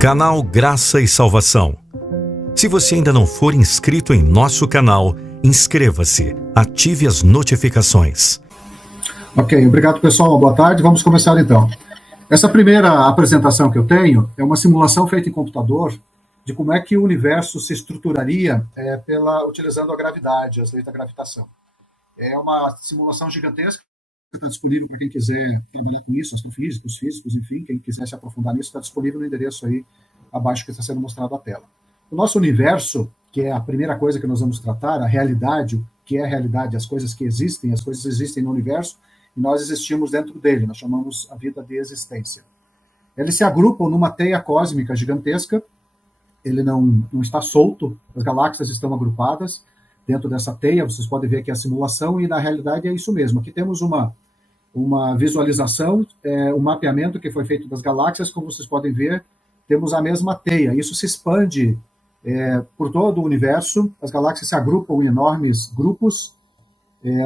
Canal Graça e Salvação. Se você ainda não for inscrito em nosso canal, inscreva-se, ative as notificações. Ok, obrigado pessoal, boa tarde, vamos começar então. Essa primeira apresentação que eu tenho é uma simulação feita em computador de como é que o universo se estruturaria utilizando a gravidade, as leis da gravitação. É uma simulação gigantesca, está disponível para quem quiser trabalhar com isso, astrofísicos, físicos, enfim, quem quiser se aprofundar nisso, está disponível no endereço aí abaixo que está sendo mostrado à tela. O nosso universo, que é a primeira coisa que nós vamos tratar, a realidade, o que é a realidade, as coisas que existem, as coisas existem no universo, e nós existimos dentro dele, nós chamamos a vida de existência. Eles se agrupam numa teia cósmica gigantesca, ele não está solto, as galáxias estão agrupadas dentro dessa teia, vocês podem ver aqui a simulação, e na realidade é isso mesmo. Aqui temos uma visualização, um mapeamento que foi feito das galáxias, como vocês podem ver, temos a mesma teia, isso se expande por todo o universo, as galáxias se agrupam em enormes grupos,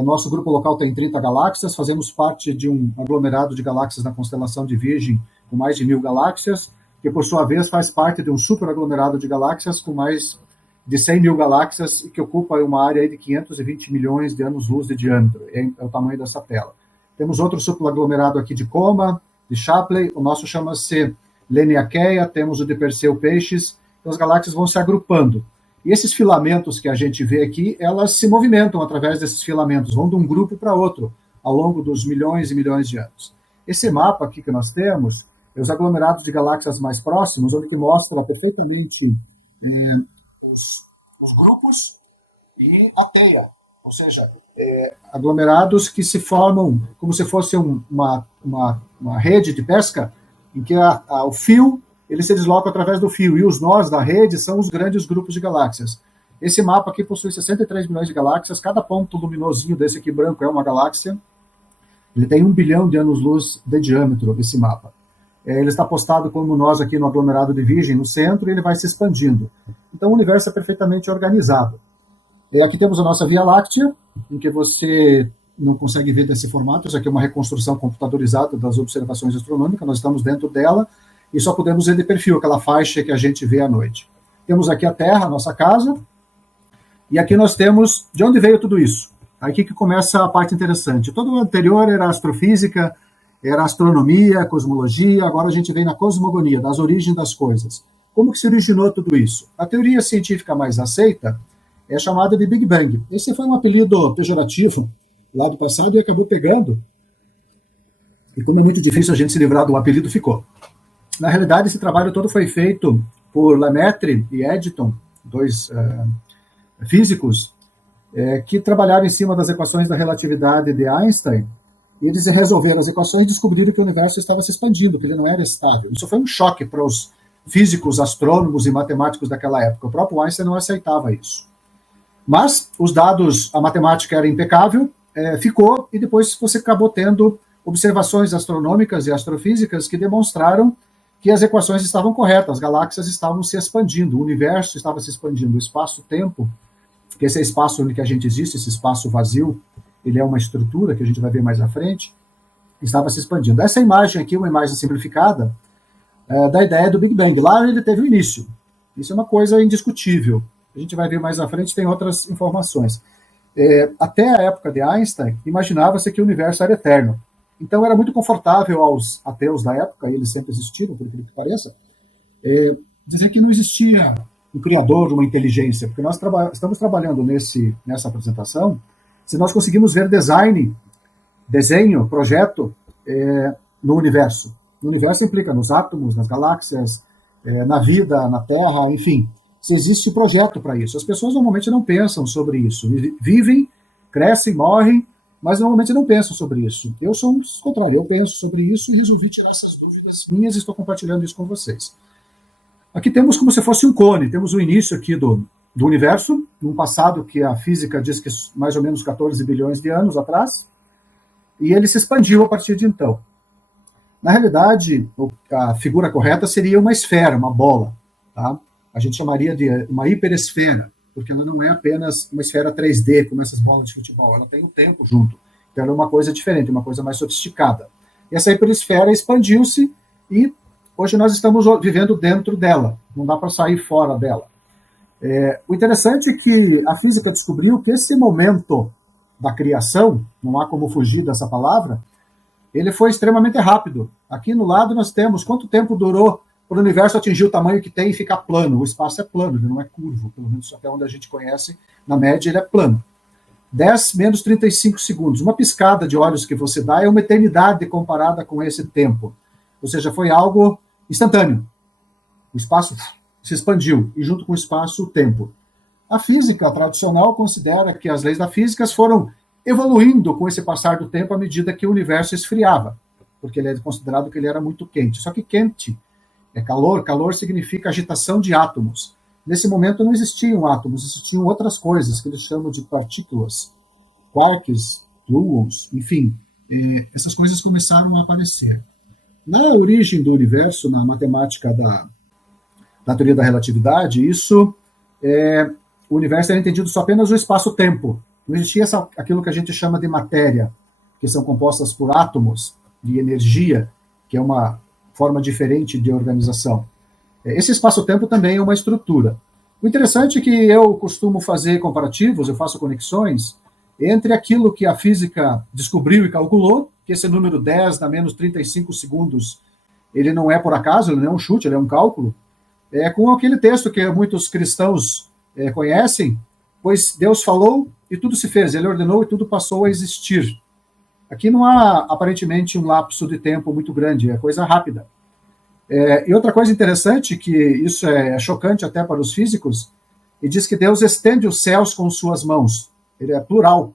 nosso grupo local tem 30 galáxias, fazemos parte de um aglomerado de galáxias na constelação de Virgem, com mais de 1000 galáxias, que por sua vez faz parte de um superaglomerado de galáxias com mais de 100 mil galáxias, que ocupa uma área aí de 520 milhões de anos-luz de diâmetro, é o tamanho dessa tela. Temos outro superaglomerado aqui de Coma, de Shapley, o nosso chama-se Leniaceae, temos o de Perseu-Peixes, então as galáxias vão se agrupando. E esses filamentos que a gente vê aqui, elas se movimentam através desses filamentos, vão de um grupo para outro, ao longo dos milhões e milhões de anos. Esse mapa aqui que nós temos, é os aglomerados de galáxias mais próximos, onde que mostra perfeitamente os grupos e a teia, ou seja, aglomerados que se formam como se fosse uma rede de pesca, em que o fio ele se desloca através do fio, e os nós da rede são os grandes grupos de galáxias. Esse mapa aqui possui 63 milhões de galáxias, cada ponto luminosinho desse aqui branco é uma galáxia, ele tem 1 bilhão de anos-luz de diâmetro, esse mapa. Ele está postado como nós aqui no aglomerado de Virgem, no centro, e ele vai se expandindo. Então o universo é perfeitamente organizado. Aqui temos a nossa Via Láctea, em que você não consegue ver desse formato, isso aqui é uma reconstrução computadorizada das observações astronômicas, nós estamos dentro dela, e só podemos ver de perfil, aquela faixa que a gente vê à noite. Temos aqui a Terra, a nossa casa, e aqui nós temos de onde veio tudo isso. Aqui que começa a parte interessante. Todo o anterior era astrofísica, era astronomia, cosmologia, agora a gente vem na cosmogonia, das origens das coisas. Como que se originou tudo isso? A teoria científica mais aceita é chamada de Big Bang. Esse foi um apelido pejorativo lá do passado e acabou pegando, e como é muito difícil a gente se livrar do apelido, ficou. Na realidade, esse trabalho todo foi feito por Lemaitre e Eddington, dois físicos, que trabalharam em cima das equações da relatividade de Einstein, e eles resolveram as equações e descobriram que o universo estava se expandindo, que ele não era estável. Isso foi um choque para os físicos, astrônomos e matemáticos daquela época. O próprio Einstein não aceitava isso. Mas os dados, a matemática era impecável, ficou, e depois você acabou tendo observações astronômicas e astrofísicas que demonstraram que as equações estavam corretas, as galáxias estavam se expandindo, o universo estava se expandindo, o espaço-tempo, que esse é o espaço onde a gente existe, esse espaço vazio, ele é uma estrutura que a gente vai ver mais à frente, estava se expandindo. Essa imagem aqui é uma imagem simplificada da ideia do Big Bang. Lá ele teve o início. Isso é uma coisa indiscutível. A gente vai ver mais à frente, tem outras informações. Até a época de Einstein, imaginava-se que o universo era eterno. Então era muito confortável aos ateus da época, e eles sempre existiram, por aquilo que pareça, dizer que não existia um criador, uma inteligência, porque nós estamos trabalhando nessa apresentação, se nós conseguimos ver desenho, projeto no universo. No universo implica nos átomos, nas galáxias, na vida, na Terra, enfim. Se existe projeto para isso. As pessoas normalmente não pensam sobre isso. Vivem, crescem, morrem, mas normalmente não pensam sobre isso. Eu sou o contrário, eu penso sobre isso e resolvi tirar essas dúvidas minhas e estou compartilhando isso com vocês. Aqui temos como se fosse um cone, temos o início aqui do universo, num passado que a física diz que mais ou menos 14 bilhões de anos atrás, e ele se expandiu a partir de então. Na realidade, a figura correta seria uma esfera, uma bola, tá? A gente chamaria de uma hiperesfera, porque ela não é apenas uma esfera 3D, como essas bolas de futebol, ela tem o tempo junto. Então, era uma coisa diferente, uma coisa mais sofisticada. E essa hiperesfera expandiu-se e hoje nós estamos vivendo dentro dela, não dá para sair fora dela. O interessante é que a física descobriu que esse momento da criação, não há como fugir dessa palavra, ele foi extremamente rápido. Aqui no lado nós temos quanto tempo durou para o universo atingir o tamanho que tem e ficar plano. O espaço é plano, ele não é curvo, pelo menos até onde a gente conhece, na média ele é plano. 10 menos 35 segundos. Uma piscada de olhos que você dá é uma eternidade comparada com esse tempo. Ou seja, foi algo instantâneo. O espaço se expandiu, e junto com o espaço, o tempo. A física tradicional considera que as leis da física foram evoluindo com esse passar do tempo à medida que o universo esfriava, porque ele é considerado que ele era muito quente. Só que quente é calor, calor significa agitação de átomos. Nesse momento não existiam átomos, existiam outras coisas que eles chamam de partículas, quarks, gluons, enfim, essas coisas começaram a aparecer. Na origem do universo, na matemática da teoria da relatividade, o universo era entendido só apenas o espaço-tempo. Não existia aquilo que a gente chama de matéria, que são compostas por átomos de energia, que é uma forma diferente de organização. Esse espaço-tempo também é uma estrutura. O interessante é que eu costumo fazer comparativos, eu faço conexões entre aquilo que a física descobriu e calculou, que esse número 10 dá menos 35 segundos, ele não é por acaso, ele não é um chute, ele é um cálculo, com aquele texto que muitos cristãos conhecem, pois Deus falou e tudo se fez, ele ordenou e tudo passou a existir. Aqui não há, aparentemente, um lapso de tempo muito grande, é coisa rápida. E outra coisa interessante, que isso é chocante até para os físicos, e diz que Deus estende os céus com suas mãos. Ele é plural,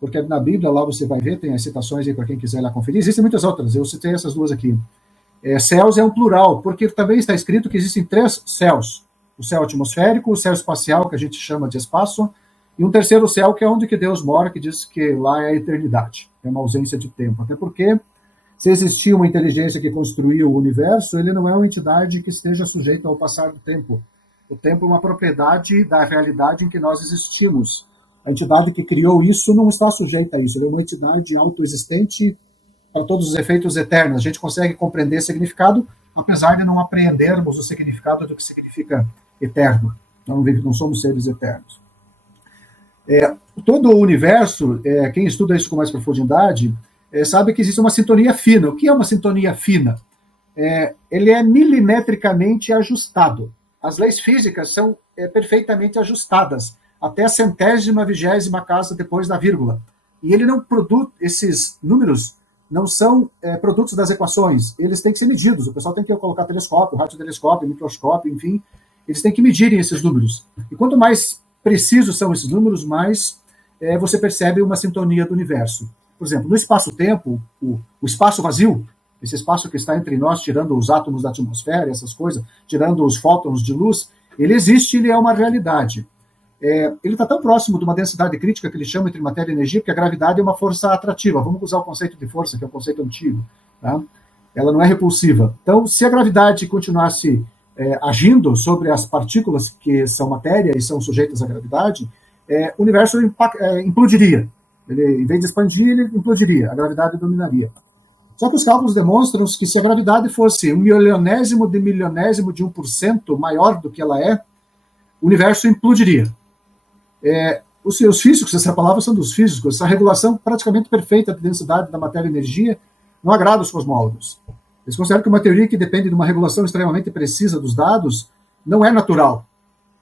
porque na Bíblia, lá você vai ver, tem as citações aí para quem quiser lá conferir, existem muitas outras, eu citei essas duas aqui. Céus é um plural, porque também está escrito que existem 3 céus. O céu atmosférico, o céu espacial, que a gente chama de espaço, e um terceiro céu, que é onde que Deus mora, que diz que lá é a eternidade, é uma ausência de tempo. Até porque, se existir uma inteligência que construiu o universo, ele não é uma entidade que esteja sujeita ao passar do tempo. O tempo é uma propriedade da realidade em que nós existimos. A entidade que criou isso não está sujeita a isso, ele é uma entidade autoexistente para todos os efeitos eternos. A gente consegue compreender significado, apesar de não apreendermos o significado do que significa eterno. Não somos seres eternos. Todo o universo, quem estuda isso com mais profundidade, sabe que existe uma sintonia fina. O que é uma sintonia fina? Ele é milimetricamente ajustado. As leis físicas são perfeitamente ajustadas, até a 100ª, 20ª casa depois da vírgula. E ele não produz, esses números não são produtos das equações, eles têm que ser medidos. O pessoal tem que colocar telescópio, radiotelescópio, microscópio, enfim, eles têm que medirem esses números. E quanto mais precisos são esses números, mais você percebe uma sintonia do universo. Por exemplo, no espaço-tempo, o espaço vazio, esse espaço que está entre nós, tirando os átomos da atmosfera, essas coisas, tirando os fótons de luz, ele existe, ele é uma realidade. Ele está tão próximo de uma densidade crítica que ele chama entre matéria e energia, porque a gravidade é uma força atrativa. Vamos usar o conceito de força, que é um conceito antigo. Tá? Ela não é repulsiva. Então, se a gravidade continuasse agindo sobre as partículas que são matéria e são sujeitas à gravidade, o universo implodiria. Ele, em vez de expandir, ele implodiria. A gravidade dominaria. Só que os cálculos demonstram que se a gravidade fosse 1.000.000º de 1.000.000º de 1% maior do que ela é, o universo implodiria. Os físicos, essa palavra são dos físicos, essa regulação praticamente perfeita da densidade da matéria e energia não agrada os cosmólogos. Eles consideram que uma teoria que depende de uma regulação extremamente precisa dos dados não é natural.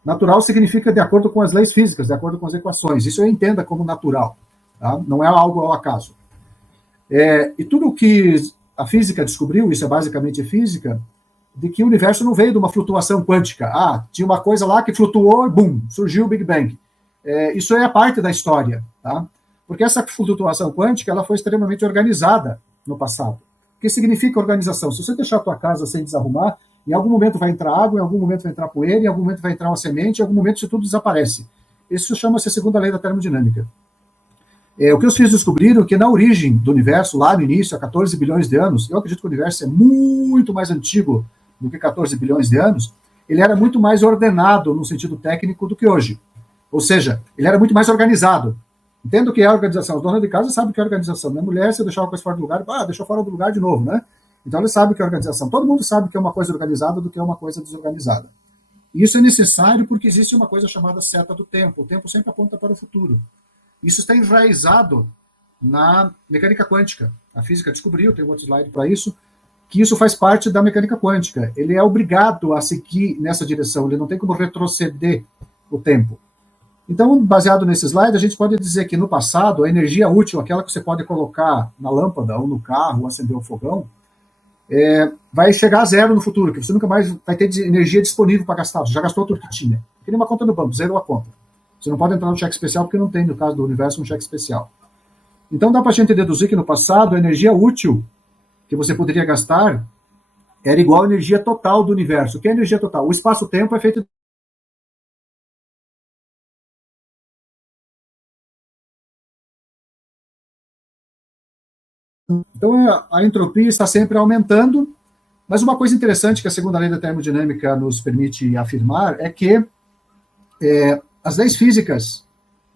Natural significa de acordo com as leis físicas, de acordo com as equações. Isso eu entenda como natural. Tá? Não é algo ao acaso. E tudo o que a física descobriu, isso é basicamente física, de que o universo não veio de uma flutuação quântica. Tinha uma coisa lá que flutuou e, bum, surgiu o Big Bang. Isso é a parte da história, tá? Porque essa flutuação quântica ela foi extremamente organizada no passado. O que significa organização? Se você deixar a tua casa sem desarrumar, em algum momento vai entrar água, em algum momento vai entrar poeira, em algum momento vai entrar uma semente, em algum momento isso tudo desaparece. Isso chama-se a segunda lei da termodinâmica. O que os físicos descobriram é que na origem do universo, lá no início, há 14 bilhões de anos, eu acredito que o universo é muito mais antigo do que 14 bilhões de anos, ele era muito mais ordenado no sentido técnico do que hoje. Ou seja, ele era muito mais organizado. Entendo o que é a organização. Os donos de casa sabem o que é a organização. Minha mulher, se eu deixar uma coisa fora do lugar, deixou fora do lugar de novo, né? Então, eles sabem o que é a organização. Todo mundo sabe que é uma coisa organizada do que é uma coisa desorganizada. E isso é necessário porque existe uma coisa chamada seta do tempo. O tempo sempre aponta para o futuro. Isso está enraizado na mecânica quântica. A física descobriu, tem outro slide para isso, que isso faz parte da mecânica quântica. Ele é obrigado a seguir nessa direção, ele não tem como retroceder o tempo. Então, baseado nesse slide, a gente pode dizer que no passado, a energia útil, aquela que você pode colocar na lâmpada, ou no carro, ou acender um fogão, vai chegar a zero no futuro, que você nunca mais vai ter energia disponível para gastar, você já gastou tudo que tinha. Que nem uma conta no banco, zerou a conta. Você não pode entrar no cheque especial, porque não tem, no caso do universo, um cheque especial. Então, dá para a gente deduzir que no passado, a energia útil que você poderia gastar era igual à energia total do universo. O que é energia total? O espaço-tempo é feito. Então, a entropia está sempre aumentando, mas uma coisa interessante que a segunda lei da termodinâmica nos permite afirmar é que as leis físicas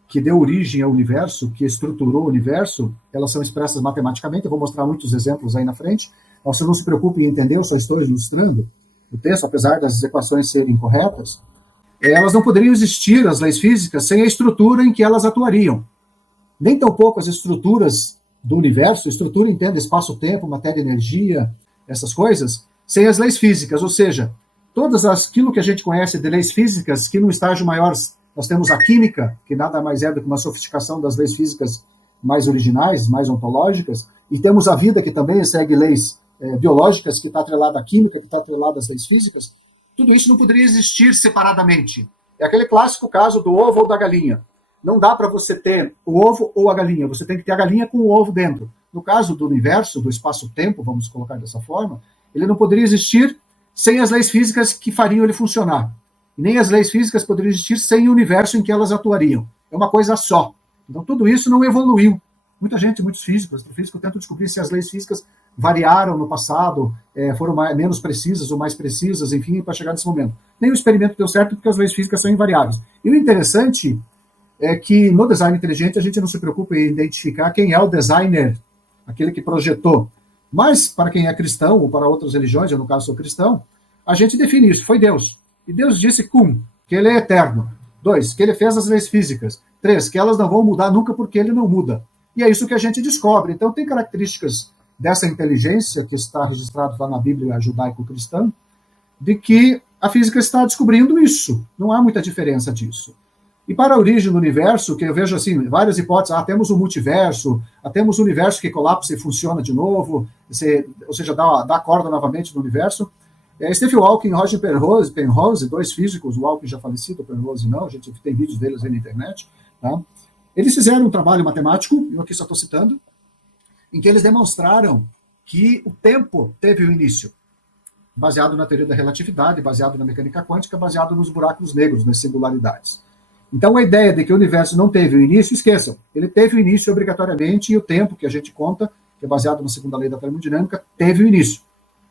que deu origem ao universo, que estruturou o universo, elas são expressas matematicamente, eu vou mostrar muitos exemplos aí na frente, você não se preocupe em entender, eu só estou ilustrando o texto, apesar das equações serem corretas, elas não poderiam existir, as leis físicas, sem a estrutura em que elas atuariam. Nem tampouco as estruturas do universo, estrutura entende espaço-tempo, matéria, energia, essas coisas, sem as leis físicas, ou seja, todas aquilo que a gente conhece de leis físicas, que num estágio maior nós temos a química, que nada mais é do que uma sofisticação das leis físicas mais originais, mais ontológicas, e temos a vida, que também segue leis biológicas, que está atrelada à química, que está atrelada às leis físicas. Tudo isso não poderia existir separadamente. É aquele clássico caso do ovo ou da galinha. Não dá para você ter o ovo ou a galinha, você tem que ter a galinha com o ovo dentro. No caso do universo, do espaço-tempo, vamos colocar dessa forma, ele não poderia existir sem as leis físicas que fariam ele funcionar. E nem as leis físicas poderiam existir sem o universo em que elas atuariam. É uma coisa só. Então, tudo isso não evoluiu. Muita gente, muitos físicos, astrofísicos, tentam descobrir se as leis físicas variaram no passado, foram menos precisas ou mais precisas, enfim, para chegar nesse momento. Nem o experimento deu certo porque as leis físicas são invariáveis. E o interessante é que no design inteligente a gente não se preocupa em identificar quem é o designer, aquele que projetou. Mas, para quem é cristão, ou para outras religiões, eu no caso sou cristão, a gente define isso, foi Deus. E Deus disse, que ele é eterno. 2, que ele fez as leis físicas. 3, que elas não vão mudar nunca porque ele não muda. E é isso que a gente descobre. Então, tem características dessa inteligência que está registrado lá na Bíblia judaico-cristã, de que a física está descobrindo isso. Não há muita diferença disso. E para a origem do universo, que eu vejo assim, várias hipóteses, temos o multiverso, temos o universo que colapsa e funciona de novo, ou seja, dá corda novamente no universo. Stephen Hawking e Roger Penrose, dois físicos, o Hawking já falecido, o Penrose não, a gente tem vídeos deles aí na internet, tá? Eles fizeram um trabalho matemático, eu aqui só estou citando, em que eles demonstraram que o tempo teve um início, baseado na teoria da relatividade, baseado na mecânica quântica, baseado nos buracos negros, nas singularidades. Então, a ideia de que o universo não teve um início, esqueçam. Ele teve um início obrigatoriamente e o tempo que a gente conta, que é baseado na segunda lei da termodinâmica, teve um início.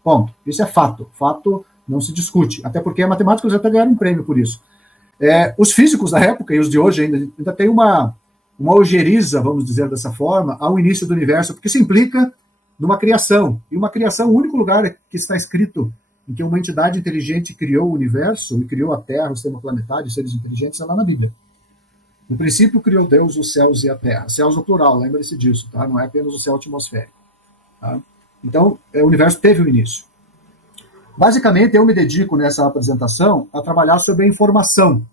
Ponto. Isso é fato. Fato não se discute. Até porque a matemática já até ganharam um prêmio por isso. Os físicos da época e os de hoje ainda tem uma ojeriza, vamos dizer dessa forma, ao início do universo, porque se implica numa criação. E uma criação, o único lugar que está escrito em que uma entidade inteligente criou o universo e criou a Terra, o sistema planetário, os seres inteligentes, é lá na Bíblia. No princípio, criou Deus os céus e a Terra. Céus no plural, lembre-se disso, tá? Não é apenas o céu atmosférico. Tá? Então, o universo teve um início. Basicamente, eu me dedico nessa apresentação a trabalhar sobre a informação,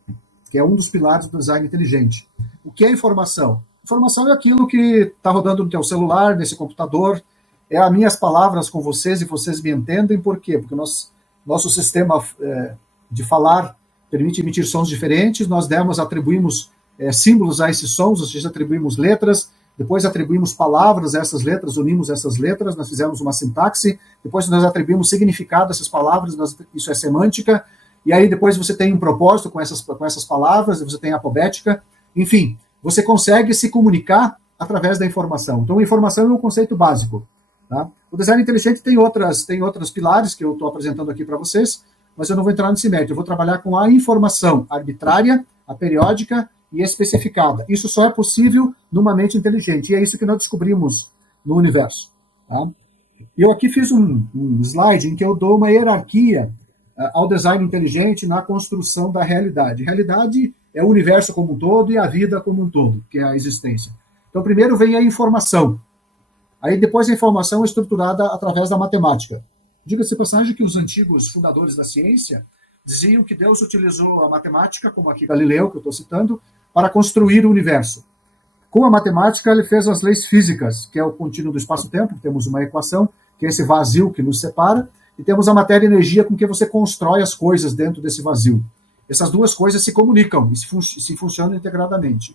que é um dos pilares do design inteligente. O que é informação? Informação é aquilo que está rodando no teu celular, nesse computador, é as minhas palavras com vocês e vocês me entendem. Por quê? Porque nosso sistema de falar permite emitir sons diferentes, nós atribuímos símbolos a esses sons, ou seja, atribuímos letras, depois atribuímos palavras a essas letras, unimos essas letras, nós fizemos uma sintaxe, depois nós atribuímos significado a essas palavras, isso é semântica, e aí depois você tem um propósito com essas palavras, você tem a apobética, enfim, você consegue se comunicar através da informação. Então, a informação é um conceito básico. Tá? O design inteligente tem outros pilares que eu estou apresentando aqui para vocês, mas eu não vou entrar nesse mérito. Eu vou trabalhar com a informação arbitrária, a periódica e especificada. Isso só é possível numa mente inteligente, e é isso que nós descobrimos no universo. Tá? Eu aqui fiz um slide em que eu dou uma hierarquia ao design inteligente na construção da realidade. Realidade é o universo como um todo e a vida como um todo, que é a existência. Então, primeiro vem a informação. Aí depois a informação é estruturada através da matemática. Diga-se de passagem que os antigos fundadores da ciência diziam que Deus utilizou a matemática, como aqui Galileu, que eu estou citando, para construir o universo. Com a matemática, ele fez as leis físicas, que é o contínuo do espaço-tempo, temos uma equação, que é esse vazio que nos separa, e temos a matéria e energia com que você constrói as coisas dentro desse vazio. Essas duas coisas se comunicam e se funcionam integradamente.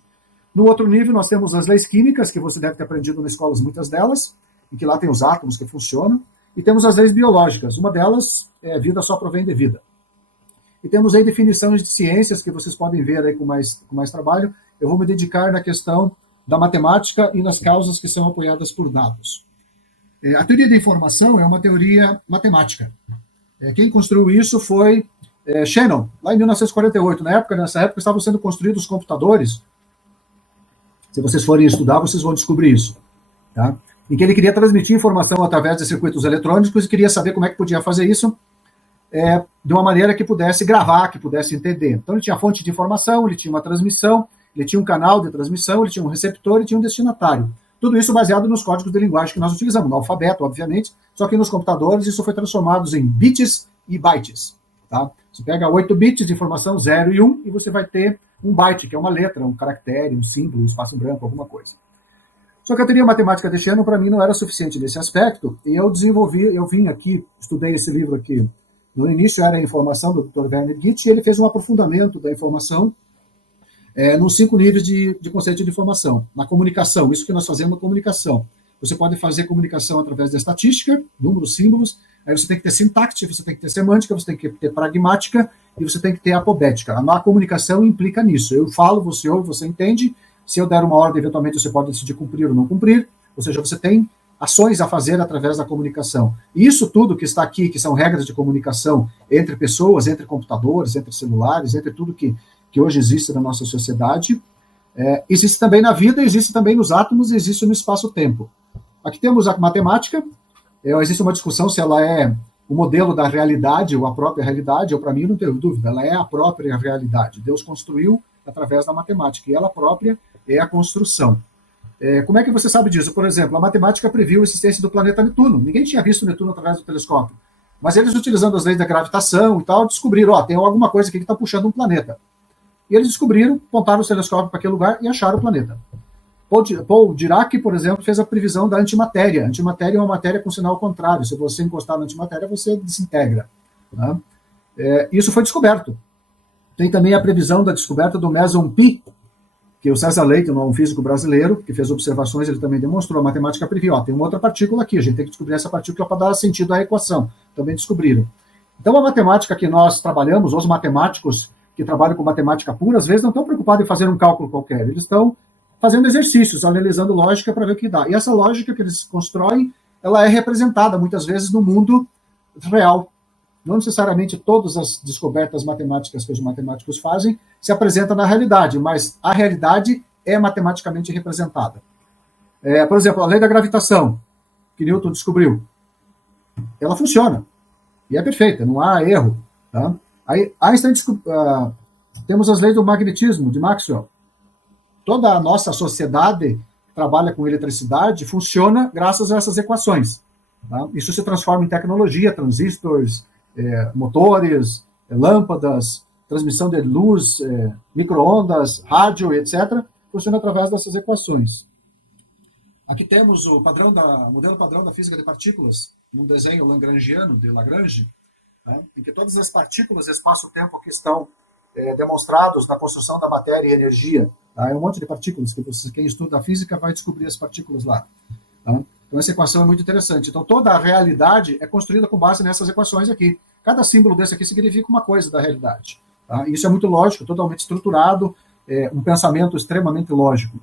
No outro nível, nós temos as leis químicas, que você deve ter aprendido nas escolas, muitas delas, em que lá tem os átomos que funcionam, e temos as leis biológicas. Uma delas é vida só provém de vida. E temos aí definições de ciências que vocês podem ver aí com mais trabalho. Eu vou me dedicar na questão da matemática e nas causas que são apoiadas por dados. A teoria da informação é uma teoria matemática. Quem construiu isso foi Shannon, lá em 1948. Nessa época estavam sendo construídos os computadores. Se vocês forem estudar, vocês vão descobrir isso. Tá? Em que ele queria transmitir informação através de circuitos eletrônicos e queria saber como é que podia fazer isso de uma maneira que pudesse gravar, que pudesse entender. Então ele tinha fonte de informação, ele tinha uma transmissão, ele tinha um canal de transmissão, ele tinha um receptor e tinha um destinatário. Tudo isso baseado nos códigos de linguagem que nós utilizamos, no alfabeto, obviamente, só que nos computadores isso foi transformado em bits e bytes. Tá? Você pega 8 bits de informação, 0 e 1, e você vai ter um byte, que é uma letra, um caractere, um símbolo, um espaço em branco, alguma coisa. Só que a teoria matemática de Shannon, para mim, não era suficiente nesse aspecto, e eu vim aqui, estudei esse livro aqui, no início era a informação do Dr. Werner Gitt, e ele fez um aprofundamento da informação nos 5 níveis de conceito de informação. Na comunicação, isso que nós fazemos é comunicação. Você pode fazer comunicação através da estatística, números, símbolos, aí você tem que ter sintaxe, você tem que ter semântica, você tem que ter pragmática e você tem que ter apodética. A comunicação implica nisso. Eu falo, você ouve, você entende. Se eu der uma ordem, eventualmente você pode decidir cumprir ou não cumprir. Ou seja, você tem ações a fazer através da comunicação. E isso tudo que está aqui, que são regras de comunicação entre pessoas, entre computadores, entre celulares, entre tudo que hoje existe na nossa sociedade, existe também na vida, existe também nos átomos, existe no espaço-tempo. Aqui temos a matemática, existe uma discussão se ela é o modelo da realidade ou a própria realidade, ou para mim não tenho dúvida, ela é a própria realidade. Deus construiu através da matemática, e ela própria é a construção. Como é que você sabe disso? Por exemplo, a matemática previu a existência do planeta Netuno. Ninguém tinha visto Netuno através do telescópio. Mas eles, utilizando as leis da gravitação e tal, descobriram, tem alguma coisa aqui que está puxando um planeta. E eles descobriram, apontaram o telescópio para aquele lugar e acharam o planeta. Paul Dirac, por exemplo, fez a previsão da antimatéria. A antimatéria é uma matéria com sinal contrário. Se você encostar na antimatéria, você desintegra. Tá? Isso foi descoberto. Tem também a previsão da descoberta do Meson Pi, que o César Leite, um físico brasileiro, que fez observações, ele também demonstrou, a matemática previu, tem uma outra partícula aqui, a gente tem que descobrir essa partícula para dar sentido à equação. Também descobriram. Então, a matemática que nós trabalhamos, os matemáticos que trabalham com matemática pura, às vezes não estão preocupados em fazer um cálculo qualquer, eles estão fazendo exercícios, analisando lógica para ver o que dá. E essa lógica que eles constroem, ela é representada muitas vezes no mundo real. Não necessariamente todas as descobertas matemáticas que os matemáticos fazem se apresentam na realidade, mas a realidade é matematicamente representada. Por exemplo, a lei da gravitação, que Newton descobriu, ela funciona, e é perfeita, não há erro. Tá? Aí, Einstein temos as leis do magnetismo, de Maxwell. Toda a nossa sociedade que trabalha com eletricidade funciona graças a essas equações. Tá? Isso se transforma em tecnologia, transistores, motores, lâmpadas, transmissão de luz, micro-ondas, rádio, etc., funciona através dessas equações. Aqui temos o modelo padrão da física de partículas, num desenho lagrangiano, de Lagrange, em que todas as partículas espaço-tempo que estão demonstrados na construção da matéria e energia. Tá? É um monte de partículas que quem estuda a física vai descobrir as partículas lá. Tá? Então, essa equação é muito interessante. Então, toda a realidade é construída com base nessas equações aqui. Cada símbolo desse aqui significa uma coisa da realidade. Tá? Isso é muito lógico, totalmente estruturado, um pensamento extremamente lógico.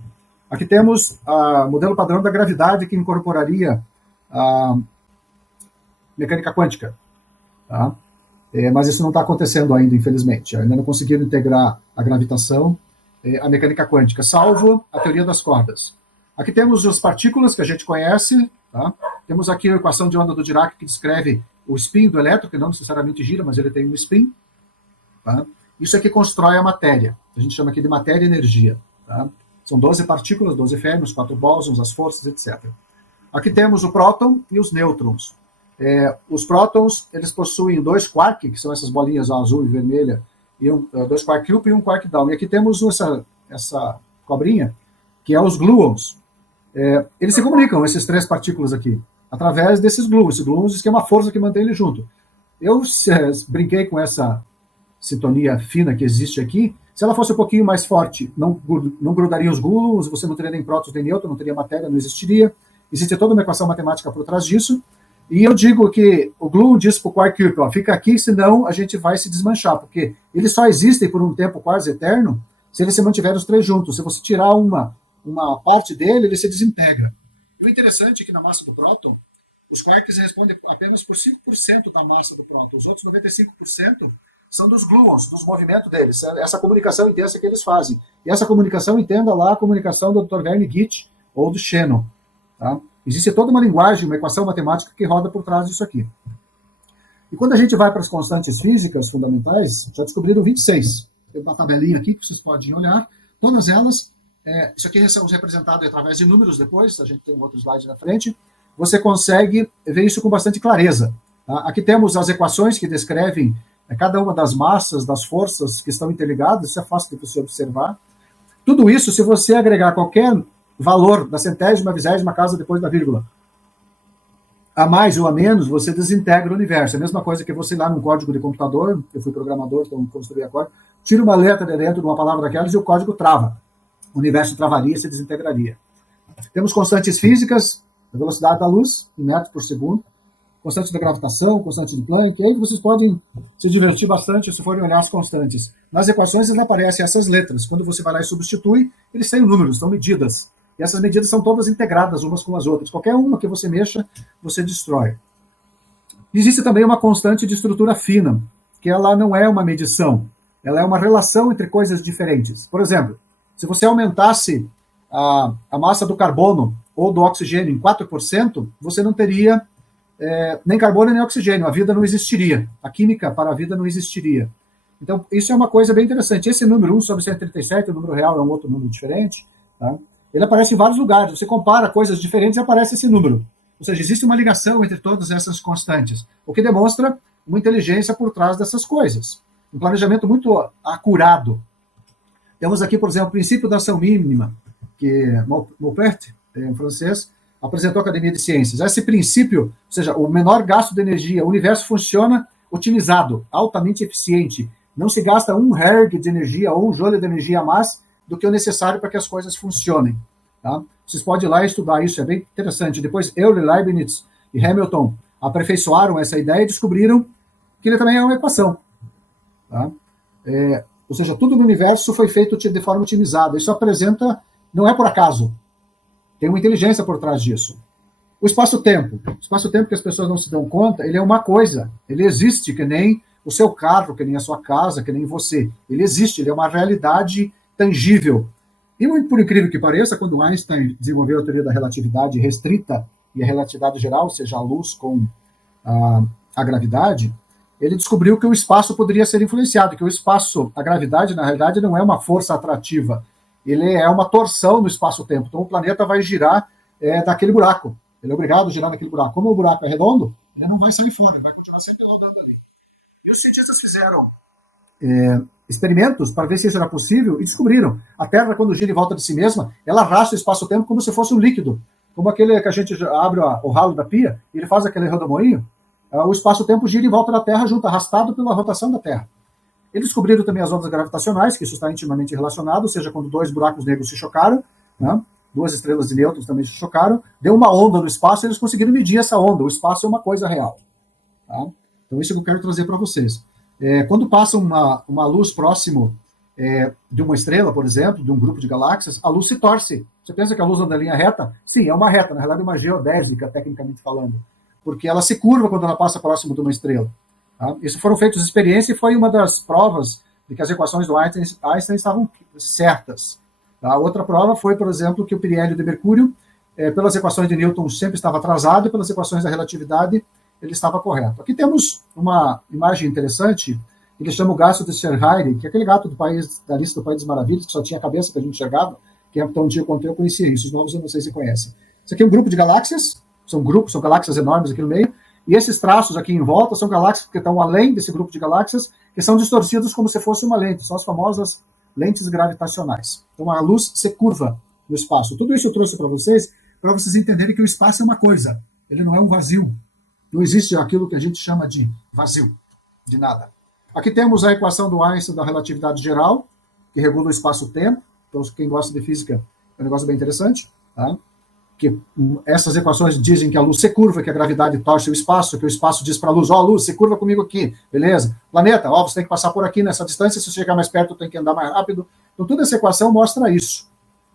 Aqui temos o modelo padrão da gravidade, que incorporaria a mecânica quântica. Tá? Mas isso não está acontecendo ainda, infelizmente. Ainda não conseguiram integrar a gravitação a mecânica quântica, salvo a teoria das cordas. Aqui temos as partículas que a gente conhece, tá? Temos aqui a equação de onda do Dirac que descreve o spin do elétron, que não necessariamente gira, mas ele tem um spin. Tá? Isso aqui constrói a matéria. A gente chama aqui de matéria e energia. Tá? São 12 partículas, 12 férmions, 4 bósons, as forças, etc. Aqui temos o próton e os nêutrons. Os prótons, eles possuem 2 quark, que são essas bolinhas azul e vermelha, e 2 quark up e 1 quark down. E aqui temos essa cobrinha, que é os gluons. Eles se comunicam, esses 3 partículas aqui, através desses gluons. Esse gluons diz que é uma força que mantém ele junto. Eu brinquei com essa sintonia fina que existe aqui. Se ela fosse um pouquinho mais forte, não grudariam os gluons, você não teria nem prótons nem nêutrons, não teria matéria, não existiria. Existe toda uma equação matemática por trás disso. E eu digo que o gluon diz para o quark up, ó, fica aqui, senão a gente vai se desmanchar, porque eles só existem por um tempo quase eterno se eles se mantiverem os 3 juntos. Se você tirar uma parte dele, ele se desintegra. E o interessante é que na massa do próton, os quarks respondem apenas por 5% da massa do próton. Os outros 95% são dos gluons, dos movimentos deles. Essa comunicação intensa que eles fazem. E essa comunicação, entenda lá a comunicação do Dr. Werner Gitt ou do Shannon. Tá? Existe toda uma linguagem, uma equação matemática que roda por trás disso aqui. E quando a gente vai para as constantes físicas fundamentais, já descobriram 26. Tem uma tabelinha aqui que vocês podem olhar. Todas elas, isso aqui são representados através de números depois, a gente tem um outro slide na frente, você consegue ver isso com bastante clareza. Tá? Aqui temos as equações que descrevem cada uma das massas, das forças que estão interligadas, isso é fácil de você observar. Tudo isso, se você agregar qualquer valor da centésima, vigésima casa depois da vírgula, a mais ou a menos, você desintegra o universo. É a mesma coisa que você ir lá num código de computador, eu fui programador, então construí a código, tira uma letra de dentro de uma palavra daquelas e o código trava. O universo travaria e se desintegraria. Temos constantes físicas, a velocidade da luz, em metros por segundo, constante da gravitação, constante de Planck, aí vocês podem se divertir bastante se forem olhar as constantes. Nas equações aparecem essas letras. Quando você vai lá e substitui, eles têm números, são medidas. E essas medidas são todas integradas umas com as outras. Qualquer uma que você mexa, você destrói. Existe também uma constante de estrutura fina, que ela não é uma medição, ela é uma relação entre coisas diferentes. Por exemplo, se você aumentasse a massa do carbono ou do oxigênio em 4%, você não teria nem carbono nem oxigênio, a vida não existiria. A química para a vida não existiria. Então, isso é uma coisa bem interessante. Esse número 1 sobre 137, o número real é um outro número diferente, tá? Ele aparece em vários lugares. Você compara coisas diferentes e aparece esse número. Ou seja, existe uma ligação entre todas essas constantes, o que demonstra uma inteligência por trás dessas coisas. Um planejamento muito acurado. Temos aqui, por exemplo, o princípio da ação mínima, que Maupert, em francês, apresentou à Academia de Ciências. Esse princípio, ou seja, o menor gasto de energia, o universo funciona otimizado, altamente eficiente. Não se gasta 1 erg de energia ou 1 joule de energia a mais do que o necessário para que as coisas funcionem. Tá? Vocês podem ir lá e estudar isso, é bem interessante. Depois, Euler, Leibniz e Hamilton aperfeiçoaram essa ideia e descobriram que ele também é uma equação. Tá? Ou seja, tudo no universo foi feito de forma otimizada. Isso apresenta, não é por acaso, tem uma inteligência por trás disso. O espaço-tempo. O espaço-tempo que as pessoas não se dão conta, ele é uma coisa. Ele existe, que nem o seu carro, que nem a sua casa, que nem você. Ele existe, ele é uma realidade tangível. E, por incrível que pareça, quando Einstein desenvolveu a teoria da relatividade restrita e a relatividade geral, ou seja, a luz com a gravidade, ele descobriu que o espaço poderia ser influenciado, que o espaço, a gravidade, na realidade, não é uma força atrativa, ele é uma torção no espaço-tempo. Então, o planeta vai girar daquele buraco. Ele é obrigado a girar naquele buraco. Como o buraco é redondo, ele não vai sair fora, ele vai continuar sempre rodando ali. E os cientistas fizeram experimentos para ver se isso era possível e descobriram. A Terra, quando gira em volta de si mesma, ela arrasta o espaço-tempo como se fosse um líquido. Como aquele que a gente abre o ralo da pia, e ele faz aquele rodomoinho, o espaço-tempo gira em volta da Terra junto, arrastado pela rotação da Terra. Eles descobriram também as ondas gravitacionais, que isso está intimamente relacionado, ou seja, quando 2 buracos negros se chocaram, né, 2 estrelas de nêutrons também se chocaram, deu uma onda no espaço e eles conseguiram medir essa onda. O espaço é uma coisa real. Tá? Então, isso que eu quero trazer para vocês. Quando passa uma luz próximo de uma estrela, por exemplo, de um grupo de galáxias, a luz se torce. Você pensa que a luz anda em linha reta? Sim, é uma reta, na realidade é uma geodésica, tecnicamente falando, porque ela se curva quando ela passa próximo de uma estrela. Tá? Isso foram feitas experiências e foi uma das provas de que as equações do Einstein estavam certas. A outra prova foi, por exemplo, que o periélio de mercúrio, pelas equações de Newton, sempre estava atrasado, e pelas equações da relatividade, ele estava correto. Aqui temos uma imagem interessante, que ele chama o gato de Scherheide, que é aquele gato da lista do País das Maravilhas, que só tinha a cabeça que a gente enxergava, que um dia eu conhecia isso, os novos eu não sei se conhecem. Isso aqui é um grupo de galáxias, são galáxias enormes aqui no meio, e esses traços aqui em volta são galáxias que estão além desse grupo de galáxias, que são distorcidos como se fosse uma lente, são as famosas lentes gravitacionais. Então a luz se curva no espaço. Tudo isso eu trouxe para vocês entenderem que o espaço é uma coisa, ele não é um vazio. Não existe aquilo que a gente chama de vazio, de nada. Aqui temos a equação do Einstein da relatividade geral, que regula o espaço-tempo. Então, quem gosta de física, é um negócio bem interessante. Tá? Que essas equações dizem que a luz se curva, que a gravidade torce o espaço, que o espaço diz para a luz, luz, se curva comigo aqui, beleza. Planeta, você tem que passar por aqui nessa distância, se você chegar mais perto, tem que andar mais rápido. Então, toda essa equação mostra isso.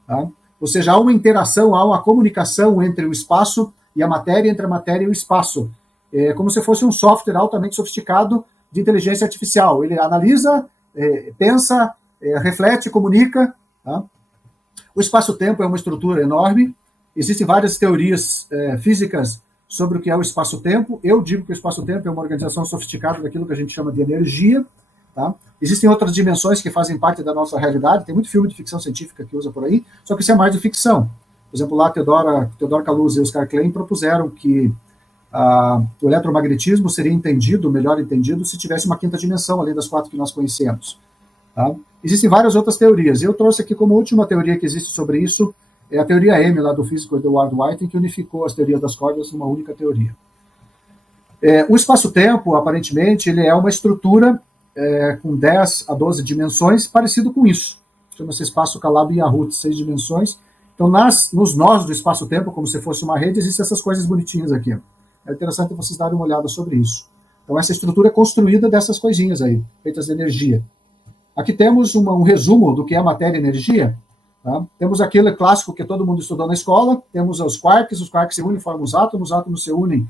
Tá? Ou seja, há uma interação, há uma comunicação entre o espaço e a matéria, entre a matéria e o espaço. É como se fosse um software altamente sofisticado de inteligência artificial. Ele analisa, pensa, reflete, comunica. Tá? O espaço-tempo é uma estrutura enorme. Existem várias teorias físicas sobre o que é o espaço-tempo. Eu digo que o espaço-tempo é uma organização sofisticada daquilo que a gente chama de energia. Tá? Existem outras dimensões que fazem parte da nossa realidade. Tem muito filme de ficção científica que usa por aí, só que isso é mais de ficção. Por exemplo, lá Theodor Kaluz e Oscar Klein propuseram que o eletromagnetismo seria melhor entendido, se tivesse uma quinta dimensão, além das 4 que nós conhecemos. Tá? Existem várias outras teorias. Eu trouxe aqui como última teoria que existe sobre isso, é a teoria M, lá do físico Edward Whiting, que unificou as teorias das cordas numa única teoria. O espaço-tempo, aparentemente, ele é uma estrutura com 10 a 12 dimensões, parecido com isso. Chama-se espaço Calabi-Yahoo, 6 dimensões. Então, nos nós do espaço-tempo, como se fosse uma rede, existem essas coisas bonitinhas aqui. É interessante vocês darem uma olhada sobre isso. Então, essa estrutura é construída dessas coisinhas aí, feitas de energia. Aqui temos um resumo do que é matéria e energia. Tá? Temos aquele clássico que todo mundo estudou na escola, temos os quarks se unem e formam os átomos se unem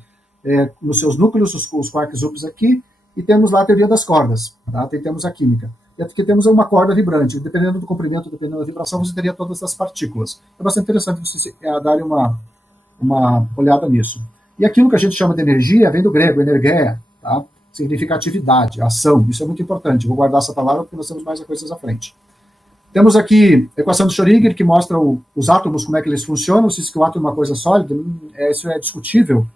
nos seus núcleos, os quarks ups aqui, e temos lá a teoria das cordas. Tá? Temos a química. E aqui temos uma corda vibrante. Dependendo do comprimento, dependendo da vibração, você teria todas as partículas. É bastante interessante vocês darem uma olhada nisso. E aquilo que a gente chama de energia vem do grego, energeia, tá? Significa atividade, ação. Isso é muito importante. Vou guardar essa palavra porque nós temos mais coisas à frente. Temos aqui a equação de Schrödinger, que mostra os átomos, como é que eles funcionam. Se diz que o átomo é uma coisa sólida, isso é discutível.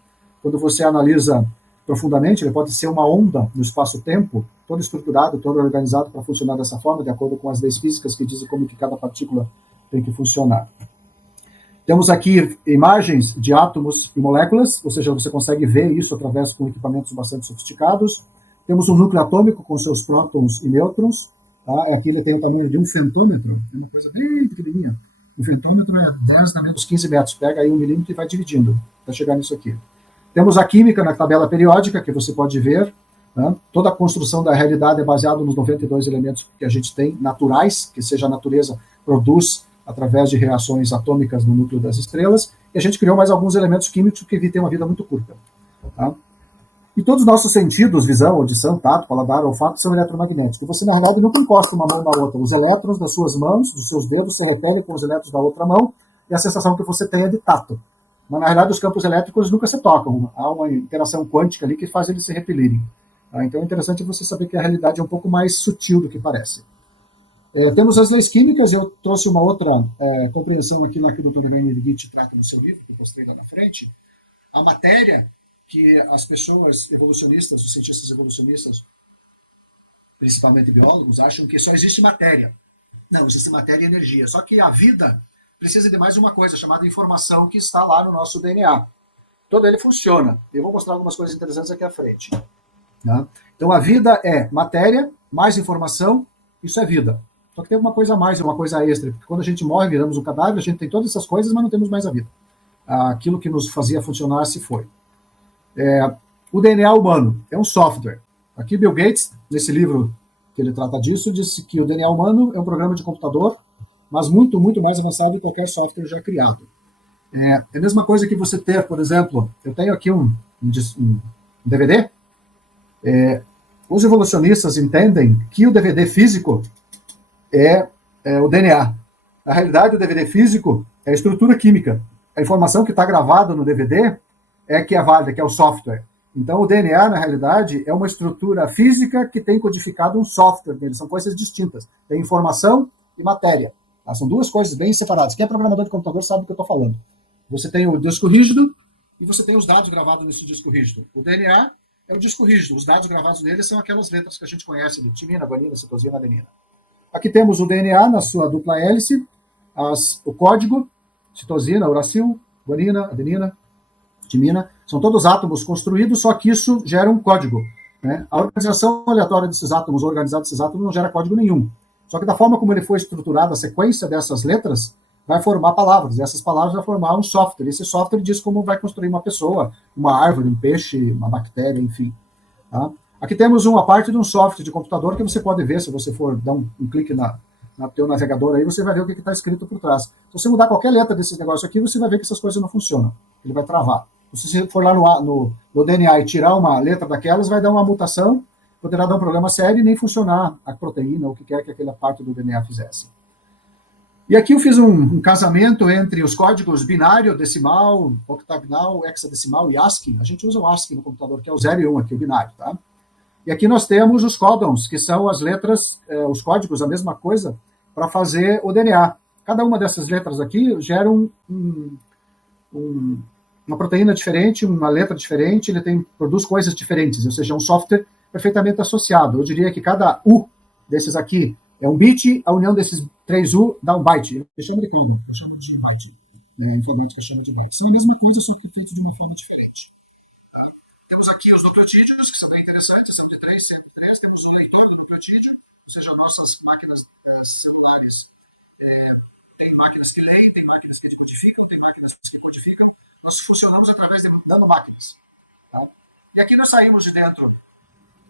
Quando você analisa profundamente, ele pode ser uma onda no espaço-tempo, todo estruturado, todo organizado para funcionar dessa forma, de acordo com as leis físicas que dizem como que cada partícula tem que funcionar. Temos aqui imagens de átomos e moléculas, ou seja, você consegue ver isso através com equipamentos bastante sofisticados. Temos um núcleo atômico com seus prótons e nêutrons. Tá? Aqui ele tem o tamanho de um fentômetro, é uma coisa bem pequenininha. O fentômetro é 10 a menos 15 metros. Pega aí 1 milímetro e vai dividindo para chegar nisso aqui. Temos a química na tabela periódica, que você pode ver. Tá? Toda a construção da realidade é baseada nos 92 elementos que a gente tem, naturais, que seja a natureza produz através de reações atômicas no núcleo das estrelas, e a gente criou mais alguns elementos químicos que têm uma vida muito curta. Tá? E todos os nossos sentidos, visão, audição, tato, paladar, olfato, são eletromagnéticos. E você, na realidade, nunca encosta uma mão na outra. Os elétrons das suas mãos, dos seus dedos, se repelem com os elétrons da outra mão, e a sensação que você tem é de tato. Mas, na realidade, os campos elétricos nunca se tocam. Há uma interação quântica ali que faz eles se repelirem. Tá? Então, é interessante você saber que a realidade é um pouco mais sutil do que parece. Temos as leis químicas. Eu trouxe uma outra compreensão aqui que o Dr. Werner Witt trata no seu livro, que eu postei lá na frente. A matéria que as pessoas evolucionistas, os cientistas evolucionistas, principalmente biólogos, acham que só existe matéria. Não, existe matéria e energia. Só que a vida precisa de mais uma coisa, chamada informação, que está lá no nosso DNA. Todo ele funciona. Eu vou mostrar algumas coisas interessantes aqui à frente. Tá? Então, a vida é matéria, mais informação, isso é vida. Só que tem uma coisa a mais, uma coisa extra. Porque quando a gente morre, viramos um cadáver, a gente tem todas essas coisas, mas não temos mais a vida. Aquilo que nos fazia funcionar se foi. O DNA humano é um software. Aqui Bill Gates, nesse livro que ele trata disso, disse que o DNA humano é um programa de computador, mas muito, muito mais avançado que qualquer software já criado. É a mesma coisa que você ter, por exemplo, eu tenho aqui um DVD. os evolucionistas entendem que o DVD físico é o DNA. Na realidade, o DVD físico é a estrutura química. A informação que está gravada no DVD é que é válida, que é o software. Então, o DNA, na realidade, é uma estrutura física que tem codificado um software nele. São coisas distintas. Tem informação e matéria. Tá? São duas coisas bem separadas. Quem é programador de computador sabe do que eu estou falando. Você tem o disco rígido e você tem os dados gravados nesse disco rígido. O DNA é o disco rígido. Os dados gravados nele são aquelas letras que a gente conhece, de timina, guanina, citosina, adenina. Aqui temos o DNA na sua dupla hélice, o código, citosina, uracil, guanina, adenina, timina, são todos átomos construídos, só que isso gera um código. Né? A organização aleatória desses átomos, ou organizada desses átomos, não gera código nenhum. Só que da forma como ele foi estruturado, a sequência dessas letras vai formar palavras, e essas palavras vão formar um software. Esse software diz como vai construir uma pessoa, uma árvore, um peixe, uma bactéria, enfim. Tá? Aqui temos uma parte de um software de computador que você pode ver, se você for dar um clique no teu navegador aí, você vai ver o que está escrito por trás. Se você mudar qualquer letra desses negócios aqui, você vai ver que essas coisas não funcionam. Ele vai travar. Se você for lá no DNA e tirar uma letra daquelas, vai dar uma mutação, poderá dar um problema sério e nem funcionar a proteína, ou o que quer que aquela parte do DNA fizesse. E aqui eu fiz um casamento entre os códigos binário, decimal, octagonal, hexadecimal e ASCII. A gente usa o ASCII no computador, que é o 0 e 1 aqui, o binário, tá? E aqui nós temos os códons, que são as letras, os códigos, a mesma coisa, para fazer o DNA. Cada uma dessas letras aqui gera uma proteína diferente, uma letra diferente, ele produz coisas diferentes, ou seja, um software perfeitamente associado. Eu diria que cada U desses aqui é um bit, a união desses 3 U dá um byte. Eu chamo de código, eu chamo de byte. A informática chama de byte. São a mesma coisa, só que feito de uma forma diferente. Temos aqui os nucleotídeos, que são bem interessantes, são de 3, temos o leitor do nucleotídeo, ou seja, nossas máquinas celulares. Tem máquinas que leem, tem máquinas que codificam, tem máquinas que modificam. Nós funcionamos através de nanomáquinas. Tá? E aqui nós saímos de dentro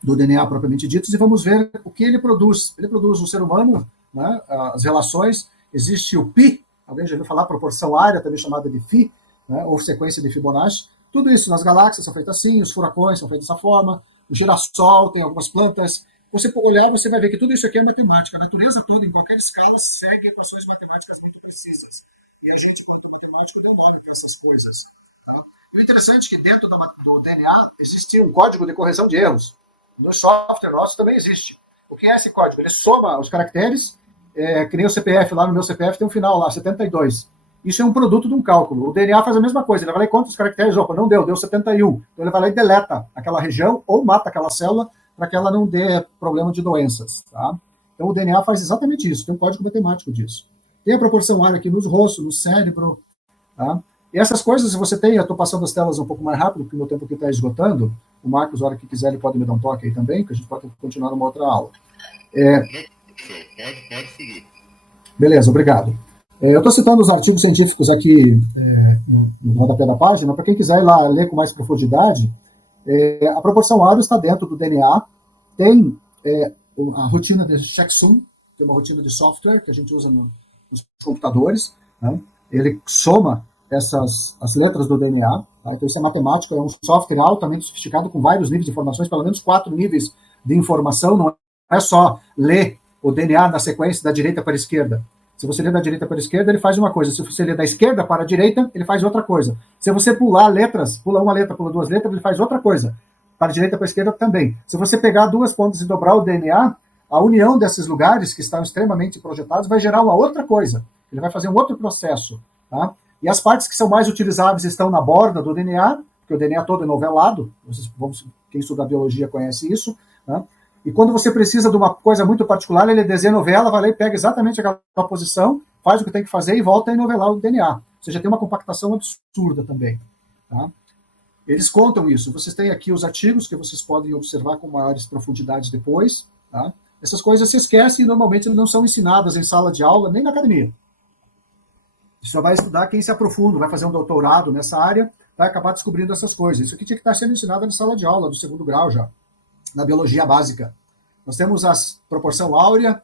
do DNA propriamente dito e vamos ver o que ele produz. Ele produz um ser humano, né, as relações, existe o π, alguém já ouviu falar, proporção área, também chamada de φ, né, ou sequência de Fibonacci. Tudo isso nas galáxias são feitos assim, os furacões são feitos dessa forma, o girassol tem algumas plantas. Você olhar, você vai ver que tudo isso aqui é matemática. A natureza toda, em qualquer escala, segue equações matemáticas muito precisas. E a gente, quanto matemático, deu nome para essas coisas. Tá? E o interessante é que dentro do DNA existe um código de correção de erros. No software nosso também existe. O que é esse código? Ele soma os caracteres, que nem o CPF, lá no meu CPF tem um final lá, 72. Isso é um produto de um cálculo. O DNA faz a mesma coisa, ele vai lá e conta os caracteres, opa, não deu 71. Então ele vai lá e deleta aquela região ou mata aquela célula para que ela não dê problema de doenças. Tá? Então o DNA faz exatamente isso, tem um código matemático disso. Tem a proporção área aqui nos rostos, no cérebro. Tá? E essas coisas, você tem, eu estou passando as telas um pouco mais rápido, porque o meu tempo aqui está esgotando. O Marcos, a hora que quiser, ele pode me dar um toque aí também, que a gente pode continuar numa outra aula. Pode seguir. Beleza, obrigado. Eu estou citando os artigos científicos aqui no rodapé da página, para quem quiser ir lá ler com mais profundidade. A proporção área está dentro do DNA, tem a rotina de checksum, que é uma rotina de software que a gente usa nos computadores, né? Ele soma as letras do DNA, tá? Então isso é matemática, é um software altamente sofisticado com vários níveis de informações, pelo menos 4 níveis de informação, não é só ler o DNA na sequência da direita para a esquerda. Se você lê da direita para a esquerda, ele faz uma coisa. Se você lê da esquerda para a direita, ele faz outra coisa. Se você pular letras, pula uma letra, pula 2 letras, ele faz outra coisa. Para a direita para a esquerda também. Se você pegar 2 pontas e dobrar o DNA, a união desses lugares que estão extremamente projetados vai gerar uma outra coisa. Ele vai fazer um outro processo. Tá? E as partes que são mais utilizáveis estão na borda do DNA, porque o DNA todo é novelado. Quem estuda biologia conhece isso. Tá? E quando você precisa de uma coisa muito particular, ele desenovela, vai lá e pega exatamente aquela posição, faz o que tem que fazer e volta a enovelar o DNA. Ou seja, tem uma compactação absurda também. Tá? Eles contam isso. Vocês têm aqui os artigos que vocês podem observar com maiores profundidades depois. Tá? Essas coisas se esquecem e normalmente não são ensinadas em sala de aula, nem na academia. Só vai estudar quem se aprofunda, vai fazer um doutorado nessa área, vai acabar descobrindo essas coisas. Isso aqui tinha que estar sendo ensinado na sala de aula, do 2º grau já. Na biologia básica. Nós temos a proporção áurea,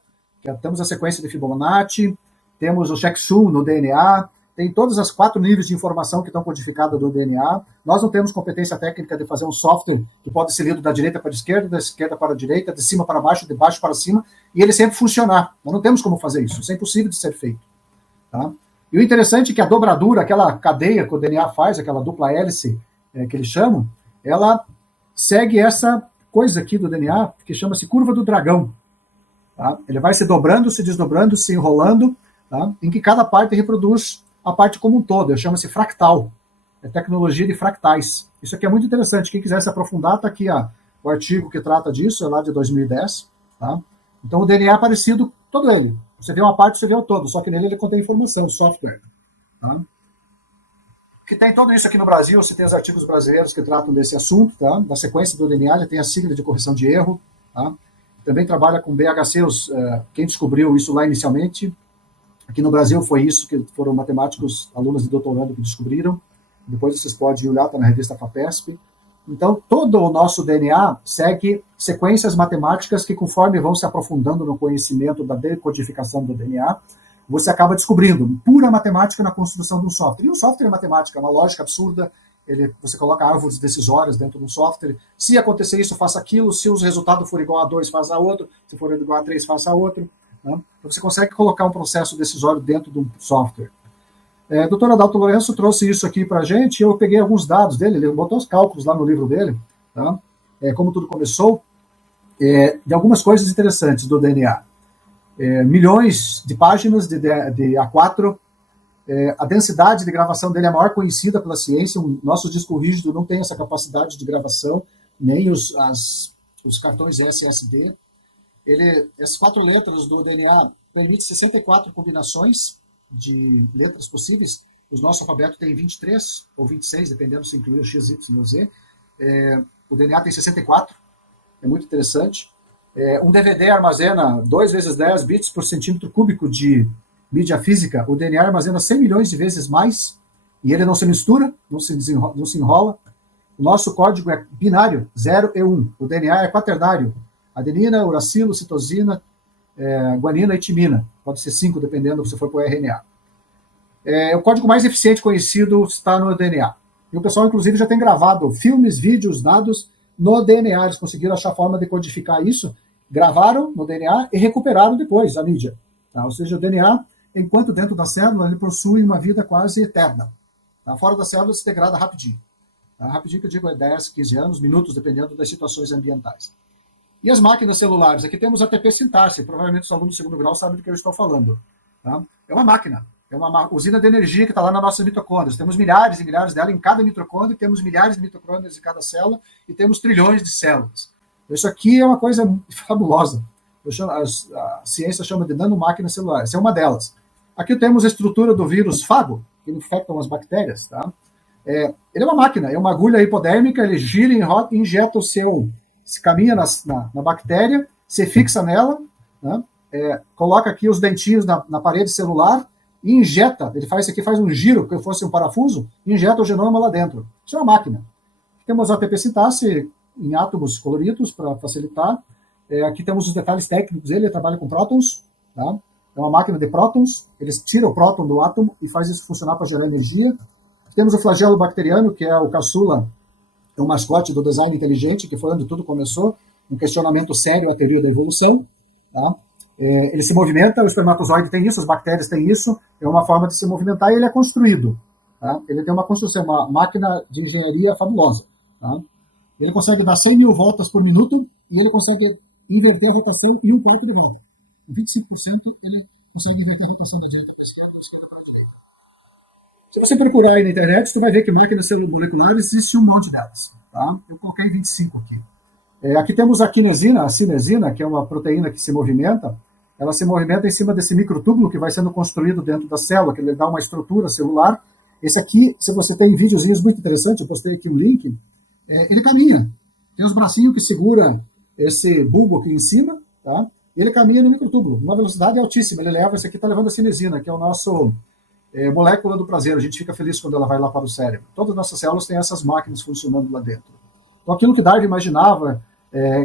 temos a sequência de Fibonacci, temos o checksum no DNA, tem todas as 4 níveis de informação que estão codificadas do DNA. Nós não temos competência técnica de fazer um software que pode ser lido da direita para a esquerda, da esquerda para a direita, de cima para baixo, de baixo para cima, e ele sempre funcionar. Nós não temos como fazer isso. Isso é impossível de ser feito. Tá? E o interessante é que a dobradura, aquela cadeia que o DNA faz, aquela dupla hélice que eles chamam, ela segue essa coisa aqui do DNA que chama-se curva do dragão. Tá? Ele vai se dobrando, se desdobrando, se enrolando, tá? Em que cada parte reproduz a parte como um todo. Chama-se fractal. É tecnologia de fractais. Isso aqui é muito interessante. Quem quiser se aprofundar, está aqui o artigo que trata disso, é lá de 2010. Tá? Então o DNA é parecido, todo ele. Você vê uma parte, você vê o todo, só que nele ele contém informação, software. Tá? Que tem tudo isso aqui no Brasil, você tem os artigos brasileiros que tratam desse assunto, tá? Da sequência do DNA, ele tem a sigla de correção de erro. Tá? Também trabalha com BHC, quem descobriu isso lá inicialmente. Aqui no Brasil foi isso, que foram matemáticos, alunos de doutorado que descobriram. Depois vocês podem olhar, está na revista FAPESP. Então, todo o nosso DNA segue sequências matemáticas que, conforme vão se aprofundando no conhecimento da decodificação do DNA, você acaba descobrindo pura matemática na construção de um software. E um software é matemática, é uma lógica absurda. Você coloca árvores decisórias dentro do software. Se acontecer isso, faça aquilo. Se os resultados for igual a 2, faça outro. Se for igual a 3, faça outro. Né? Então, você consegue colocar um processo decisório dentro de um software. O doutor Adalto Lourenço trouxe isso aqui para a gente, eu peguei alguns dados dele, ele botou os cálculos lá no livro dele, tá? Como tudo começou, de algumas coisas interessantes do DNA. Milhões de páginas de A4, a densidade de gravação dele é a maior conhecida pela ciência, o nosso disco rígido não tem essa capacidade de gravação, nem os cartões SSD. Essas 4 letras do DNA permitem 64 combinações de letras possíveis. O nosso alfabeto tem 23 ou 26, dependendo se incluir o X, Y ou Z. O DNA tem 64, é muito interessante. Um DVD armazena 2 vezes 10 bits por centímetro cúbico de mídia física. O DNA armazena 100 milhões de vezes mais, e ele não se mistura, não se enrola. O nosso código é binário, 0 e 1. O DNA é quaternário. Adenina, uracilo, citosina, guanina e timina. Pode ser 5, dependendo se for para o RNA. O código mais eficiente conhecido está no DNA. E o pessoal, inclusive, já tem gravado filmes, vídeos, dados no DNA. Eles conseguiram achar forma de codificar isso, gravaram no DNA e recuperaram depois a mídia. Tá? Ou seja, o DNA, enquanto dentro da célula, ele possui uma vida quase eterna. Tá? Fora da célula, se degrada rapidinho. Tá? Rapidinho que eu digo é 10, 15 anos, minutos, dependendo das situações ambientais. E as máquinas celulares? Aqui temos a ATP sintaxe, provavelmente os alunos do 2º grau sabem do que eu estou falando. Tá? É uma máquina, é uma usina de energia que está lá nas nossas mitocôndrias. Temos milhares e milhares dela em cada mitocôndria, temos milhares de mitocôndrias em cada célula e temos trilhões de células. Isso aqui é uma coisa fabulosa. A ciência chama de nanomáquinas celulares. Essa é uma delas. Aqui temos a estrutura do vírus fago, que infectam as bactérias. Tá? Ele é uma máquina, é uma agulha hipodérmica, ele gira e injeta o seu... Se caminha na bactéria, se fixa nela, né? Coloca aqui os dentinhos na parede celular e injeta, ele faz um giro, que fosse um parafuso, e injeta o genoma lá dentro. Isso é uma máquina. Temos a ATP sintaxe em átomos coloridos, para facilitar. Aqui temos os detalhes técnicos dele, ele trabalha com prótons. Tá? É uma máquina de prótons, eles tiram o próton do átomo e faz isso funcionar para gerar energia. Temos o flagelo bacteriano, que é o caçula, é um mascote do design inteligente, que foi onde tudo começou, um questionamento sério à teoria da evolução. Tá? Ele se movimenta, o espermatozoide tem isso, as bactérias têm isso, é uma forma de se movimentar e ele é construído. Tá? Ele tem uma construção, uma máquina de engenharia fabulosa. Tá? Ele consegue dar 100 mil voltas por minuto e ele consegue inverter a rotação em 1/4 de volta. Em 25% ele consegue inverter a rotação da direita para a esquerda e da esquerda para a direita. Se você procurar aí na internet, você vai ver que máquinas moleculares existe um monte delas. Tá? Eu coloquei 25 aqui. Aqui temos a quinesina, a cinesina, que é uma proteína que se movimenta. Ela se movimenta em cima desse microtúbulo que vai sendo construído dentro da célula, que ele dá uma estrutura celular. Esse aqui, se você tem videozinhos muito interessantes, eu postei aqui um link, ele caminha. Tem os bracinhos que segura esse bulbo aqui em cima, tá? E ele caminha no microtúbulo, numa velocidade altíssima. Ele leva, esse aqui está levando a cinesina, que é o nosso... molécula do prazer, a gente fica feliz quando ela vai lá para o cérebro. Todas as nossas células têm essas máquinas funcionando lá dentro. Então, aquilo que Darwin imaginava,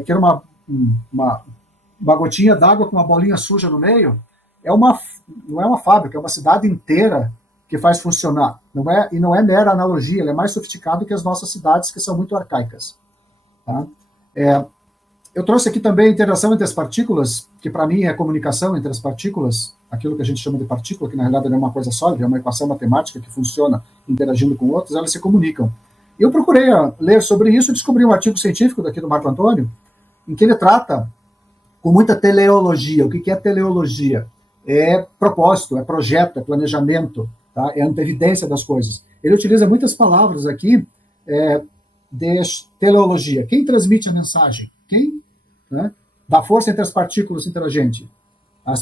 que era uma gotinha d'água com uma bolinha suja no meio, não é uma fábrica, é uma cidade inteira que faz funcionar. Não é mera analogia, ela é mais sofisticado que as nossas cidades, que são muito arcaicas. Tá? Eu trouxe aqui também a interação entre as partículas, que para mim é a comunicação entre as partículas, aquilo que a gente chama de partícula, que na realidade não é uma coisa sólida, é uma equação matemática que funciona interagindo com outras, elas se comunicam. Eu procurei ler sobre isso e descobri um artigo científico daqui do Marco Antônio, em que ele trata com muita teleologia. O que é teleologia? É propósito, é projeto, é planejamento, tá? É antevidência das coisas. Ele utiliza muitas palavras aqui de teleologia. Quem transmite a mensagem? Quem? Né? Dá força entre as partículas interagentes.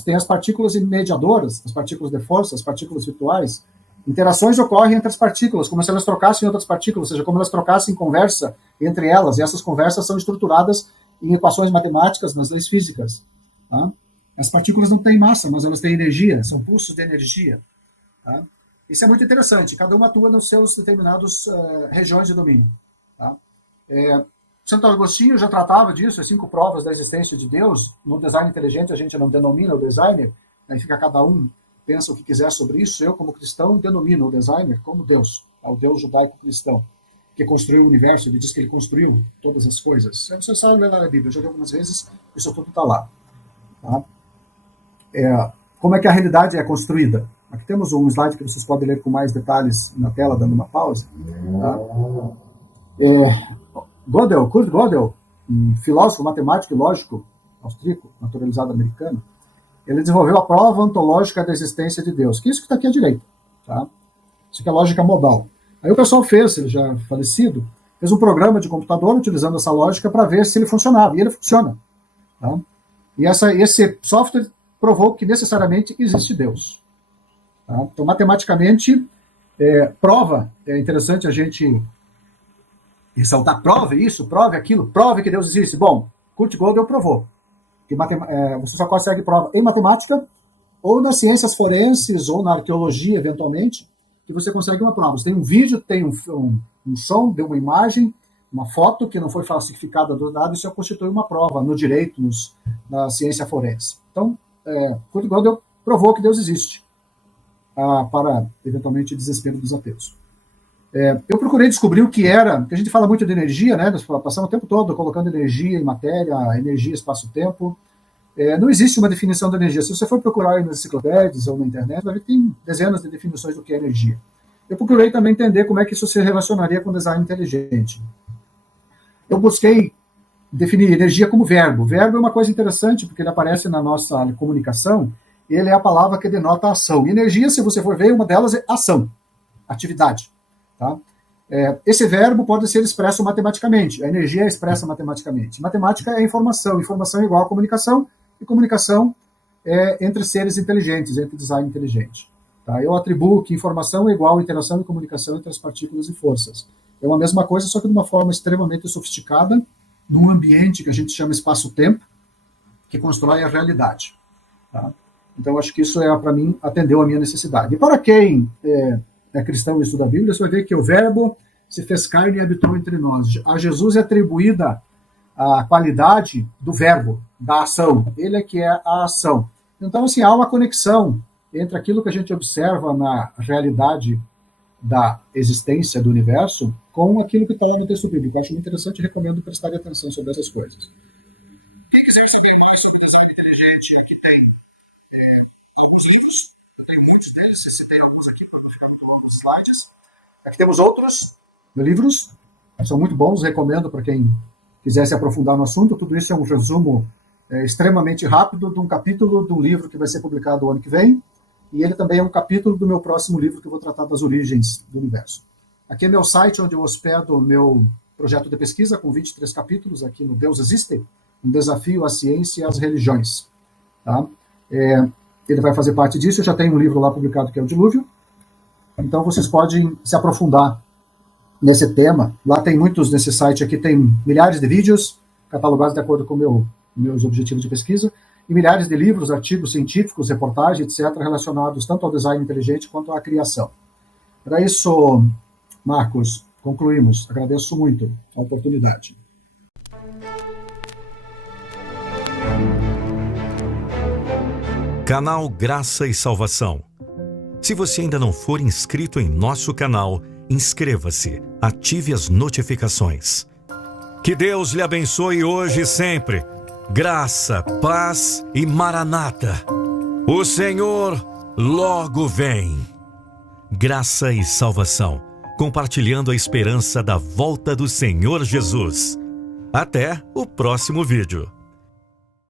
Tem as partículas mediadoras, as partículas de força, as partículas virtuais. Interações ocorrem entre as partículas, como se elas trocassem outras partículas, ou seja, como elas trocassem conversa entre elas, e essas conversas são estruturadas em equações matemáticas, nas leis físicas. Tá? As partículas não têm massa, mas elas têm energia, são pulsos de energia. Tá? Isso é muito interessante, cada uma atua nos seus determinados regiões de domínio. Tá? Santo Agostinho já tratava disso, as 5 provas da existência de Deus. No design inteligente a gente não denomina o designer, aí fica cada um pensa o que quiser sobre isso. Eu, como cristão, denomino o designer como Deus, o Deus judaico-cristão, que construiu o universo. Ele diz que ele construiu todas as coisas. Você sabe ler na Bíblia, eu já li algumas vezes, isso tudo está lá. Tá? Como é que a realidade é construída? Aqui temos um slide que vocês podem ler com mais detalhes na tela, dando uma pausa. Tá? Kurt Gödel, um filósofo, matemático e lógico austríaco, naturalizado americano, ele desenvolveu a prova ontológica da existência de Deus, que é isso que está aqui à direita. Tá? Isso aqui é a lógica modal. Aí o pessoal fez, ele já falecido, fez um programa de computador utilizando essa lógica para ver se ele funcionava, e ele funciona. Tá? E esse software provou que necessariamente existe Deus. Tá? Então, matematicamente, prova, é interessante a gente ressaltar, prove isso, prove aquilo, prove que Deus existe. Bom, Kurt Gödel provou que você só consegue prova em matemática, ou nas ciências forenses, ou na arqueologia, eventualmente, que você consegue uma prova. Você tem um vídeo, tem um som, deu uma imagem, uma foto que não foi falsificada do dado, isso constitui uma prova no direito, na ciência forense. Então, Kurt Gödel provou que Deus existe, para, eventualmente, o desespero dos ateus. Eu procurei descobrir o que era, porque a gente fala muito de energia, né? Nós passamos o tempo todo colocando energia em matéria, energia, espaço-tempo. Não existe uma definição de energia. Se você for procurar aí nas enciclopédias ou na internet, vai ver que tem dezenas de definições do que é energia. Eu procurei também entender como é que isso se relacionaria com design inteligente. Eu busquei definir energia como verbo. Verbo é uma coisa interessante, porque ele aparece na nossa comunicação, ele é a palavra que denota ação. E energia, se você for ver, uma delas é ação, atividade. Tá? Esse verbo pode ser expresso matematicamente. A energia é expressa matematicamente. Matemática é informação. Informação é igual a comunicação. E comunicação é entre seres inteligentes, entre design inteligente. Tá? Eu atribuo que informação é igual a interação e comunicação entre as partículas e forças. É uma mesma coisa, só que de uma forma extremamente sofisticada, num ambiente que a gente chama espaço-tempo, que constrói a realidade. Tá? Então, acho que isso para mim, atendeu a minha necessidade. E para quem é cristão e estuda a Bíblia, você vai ver que o verbo se fez carne e habitou entre nós. A Jesus é atribuída a qualidade do verbo, da ação. Ele é que é a ação. Então, assim, há uma conexão entre aquilo que a gente observa na realidade da existência do universo com aquilo que está lá no texto bíblico. Eu acho muito interessante e recomendo prestar atenção sobre essas coisas. Quem quiser saber mais sobre design inteligente, aqui tem os livros, tem muitos deles, você tem alguns aqui, eu vou ficar com os slides. Aqui temos outros livros, são muito bons, recomendo para quem quiser se aprofundar no assunto. Tudo isso é um resumo extremamente rápido de um capítulo de um livro que vai ser publicado o ano que vem, e ele também é um capítulo do meu próximo livro que eu vou tratar das origens do universo. Aqui é meu site onde eu hospedo o meu projeto de pesquisa com 23 capítulos, aqui no Deus Existe, um desafio à ciência e às religiões. Tá? Ele vai fazer parte disso, eu já tenho um livro lá publicado que é o Dilúvio, então vocês podem se aprofundar nesse tema. Lá tem muitos, nesse site aqui tem milhares de vídeos, catalogados de acordo com meus objetivos de pesquisa, e milhares de livros, artigos científicos, reportagens, etc., relacionados tanto ao design inteligente quanto à criação. Para isso, Marcos, concluímos. Agradeço muito a oportunidade. Canal Graça e Salvação. Se você ainda não for inscrito em nosso canal, inscreva-se, ative as notificações. Que Deus lhe abençoe hoje e sempre. Graça, paz e maranata. O Senhor logo vem. Graça e salvação, compartilhando a esperança da volta do Senhor Jesus. Até o próximo vídeo.